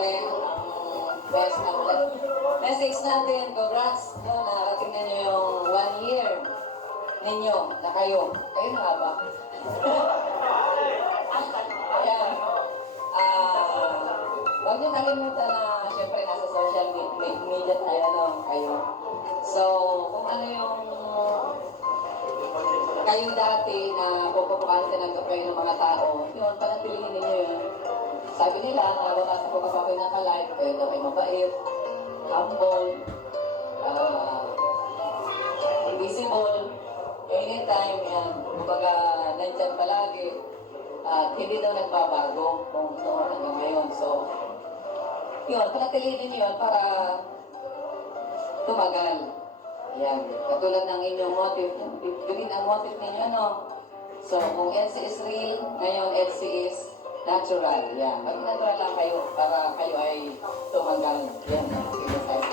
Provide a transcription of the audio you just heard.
siyempre, ang best na message natin, congrats, no, nakarating na nyo yung 1 year ninyo na kayo. Kayo na nga ba? Ayan. Huwag niyo kalimutan na siyempre nasa social media tayo, no, kayo. So, kung ano yung kayong dati na pupupukan tinanggap kayo ng mga tao, yun, panatilihin ninyo yun. Sabi nila, nababasa ko kapag kayo naka-live, kayo na kayo mabait, humble, invisible, anytime yan. Kumbaga, nandyan palagi. At hindi daw nagbabago kung noon hanggang ngayon. So, yun, panatilihin niyo yun para tumagal. Yan. Katulad ng inyong motive. Yun ang motive ninyo, ano? So, kung NC is real, ngayon NC is natural. Yan. Mag-natural lang kayo para kayo ay tumagal. Yan. Sige tayo.